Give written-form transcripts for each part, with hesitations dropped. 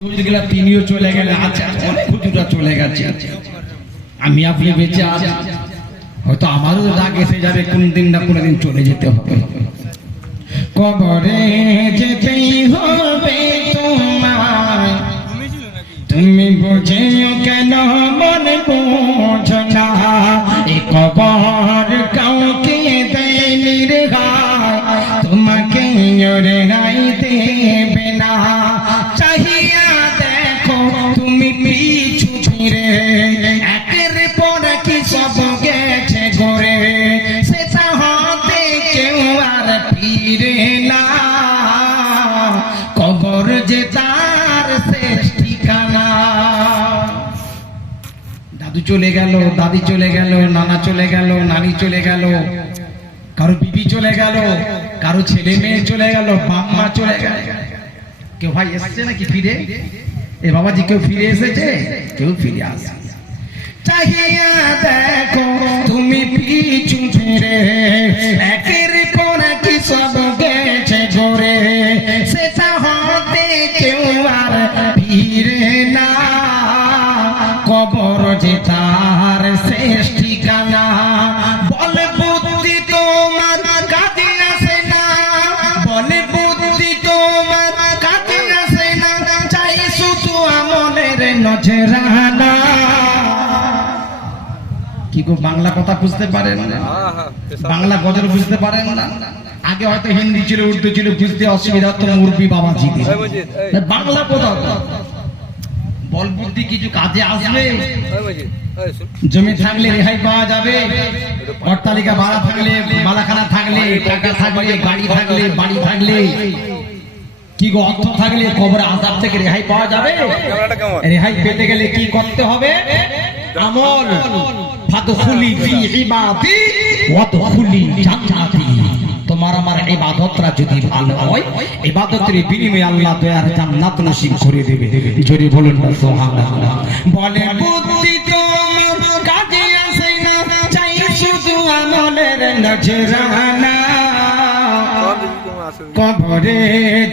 তিনিও চলে গেলে আছে, অনেক হুজুররা চলে গেছে। আমি আপনি বেঁচে আছি, হয়তো আমারও রাগ এসে যাবে, কোনদিন না কোনদিন চলে যেতে হবে। কবরে যেতেই হবে তোমায়, তুমি বুঝেও কেন মন বোঝো না। এই কবর কাউকে দেয়নি রে গায়, তোমাকে রেহাই দেবে না। চাহিয়া দেখো তুমি পিছু ফিরে, একের পর কি সব গেছে ঘরে, সেটা হতে কেউ আর ফিরে না। কবর যে তার শেষ ঠিকানা। দাদু চলে গেল, দাদি চলে গেল, নানা চলে গেল, নানি চলে গেল, কারো বিবি চলে গেল, কারো ছেলে মেয়ে চলে গেল, বাপ মা চলে গেল। কেউ ভাই এসেছে নাকি ফিরে? এ বাবাজি কেউ ফিরে এসেছে? কেউ ফিরে আসে। চাহিয়া দেখো তুমি পিছু ফিরে, একের পর কি সব গেছে ঘরে, সেটা হতে কেউ আর ফিরে না। কবর যে তার শেষ ঠিকানা। বলে বুদ্ধি তোমার কাজে আসে না, বলে বুদ্ধি তোমার কাজে আসে না, চাই শুধু আমলের নজরানা। কি গো, বাংলা কথা বুঝতে পারেন না? বাংলা গজল বুঝতে পারেন না? আগে হয়তো হিন্দি ছিল, উর্দু ছিল, বুঝতে অসুবিধা হতো মুরবি বাবাজি। বাংলা কথা বল বুদ্ধি কিছু কাজে আসবে। জমি থাকলে রেহাই পাওয়া যাবে, অট্টালিকা ভাড়া থাকলে, মালাখানা থাকলে, টাকা থাকলে, গাড়ি থাকলে, বাড়ি থাকলে, কি গো অর্থ থাকলে কবরে আযাব থেকে রেহাই পাওয়া যাবে? রেহাই পেতে গেলে কি করতে হবে? আমল। ফাদখুলি ফি ইবাদি ওয়াদখুলি জান্নাতি। তোমার আমার ইবাদতটা যদি ভালো হয়, ইবাদতের বিনিময়ে আল্লাহ দয়ার জান্নাত নসিব করে দেবে। জোরে বলুন না সুবহানাল্লাহ। বলে বুদ্ধি তোমার কাজে আসে না, চাই শুধু আমলের নজরানা। কবরে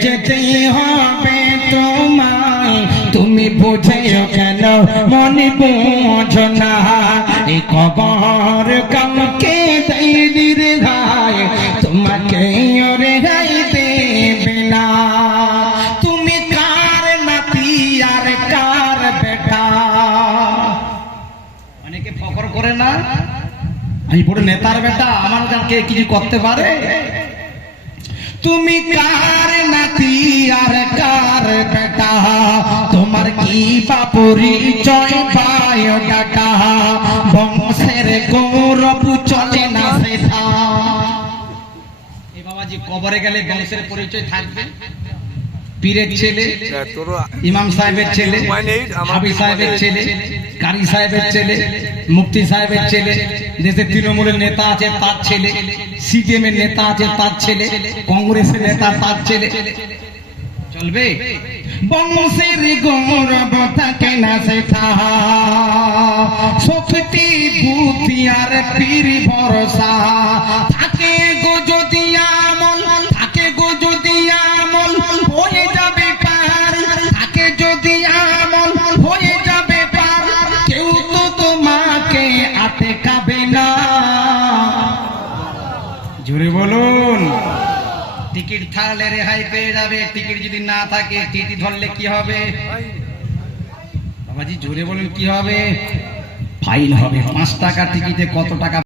যেতে হবে তোমায়, তুমি বুঝেও কেন মন বোঝো না। এই কবর কাউকে দেয়নি রে ভাই, তোমাকে রেহাই দেবে না। তুমি কার নাতি আর কার বেটা? অনেকে ফখর করে না, আমি বড় নেতার বেটা, আমার কে কিছু করতে পারে? তুমি কার নাতি আর কার বেটা? তোমার কি বা পরিচয় বায়োডাটা? বংশের গৌরব চলে না সেটা। এই বাবাজি কবরে গেলে বংশের পরিচয় থাকবে? পীরের ছেলে, ইমাম সাহেবের ছেলে, হাবিব সাহেবের ছেলে, কারি সাহেবের ছেলে, মুফতি সাহেবের ছেলে, দেশের তৃণমূলের নেতা আছে তার ছেলে, সিপিএম এর নেতা আছে তার ছেলে, কংগ্রেসের নেতা তার ছেলে, চলবে? বংশের গৌরব থাকে না সেটা, শক্তি বুদ্ধি আর পীর ভরসা থাকে গো যদি আমল, থাকে গো যদি আমল হয়ে যাবে পার, থাকে যদি আমল হয়ে যাবে পার। কেউ তো তোমাকে আটকাবে না। জোরে বলুন। টিকিট থাকলে রেহাই পেয়ে যাবে, টিকিট যদি না থাকে, টিটি ধরলে কি হবে? বাবাজি জোরে বলুন, কি হবে? ফাইন হবে। 5 টাকা টিকিটে কত টাকা?